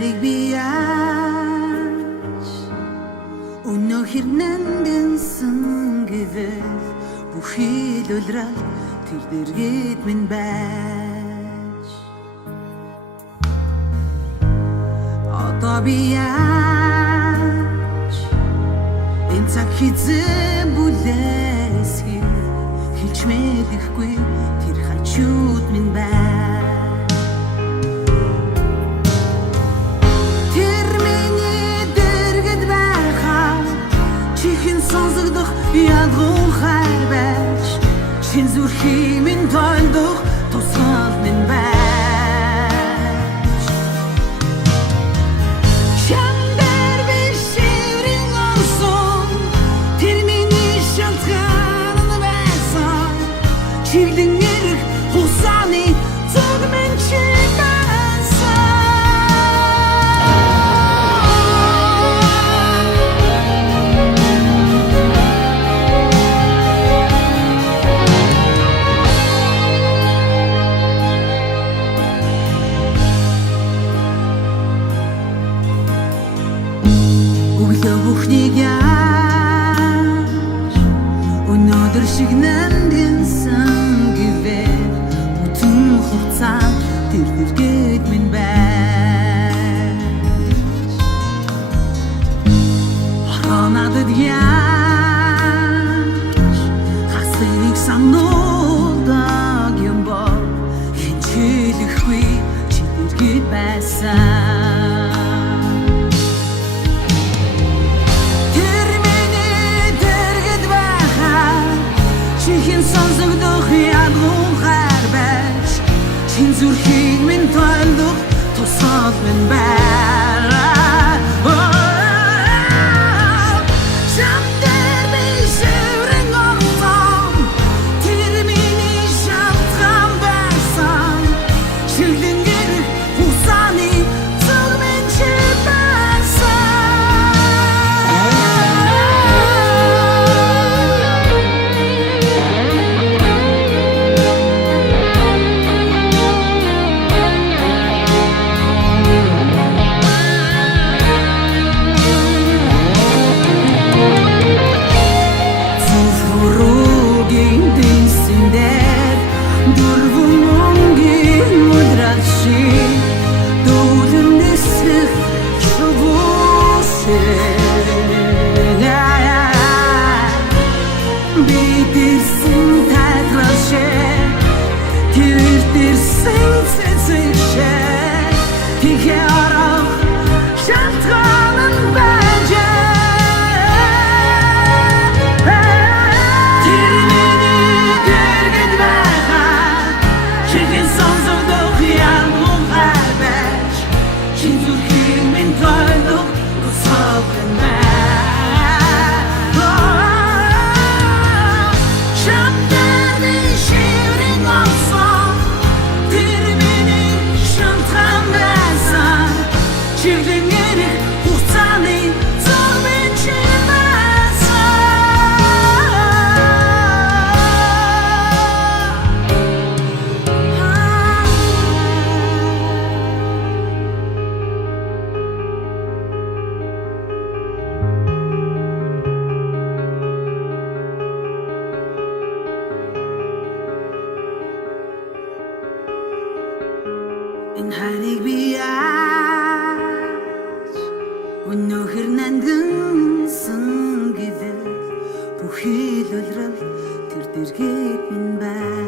харийг би яаж өнөөхөр нандинсан гэвэл бүхий л улирал тэр дэргэд минь байж одоо би яаж энэ цаг хизээ бүлэсхий хэлж мэдэхгүй тэр хажууд минь байж сонсогдох ядгуу хайр байж чин зүрхий минь тойлдох тусгал минь байж чамдэр би шиврэн орсон тэр миний шалтгаан байсан чиглэн эрх хусааны зүг минь чи бүхнийг яаж өнөөдөр шиг нандинсан гэвэл бүтэн хугацаанд тэр дэргэд минь байж надад яаж хасыг сануулдаг юм бол хинчилэхгүй чи дэргэд байсан сонсогдох ядгуу хайр байж чин зүрхийг минь тойлдох тусгал минь байна чамдэр би шиврэн орсон тэр миний шалтгаан байсан чиглэн эрх хусааны зүг минь чи энэ харийг би яаж өнөөхөр нандинсан гэвэл бүхий л улирал тэр дэргэд минь байна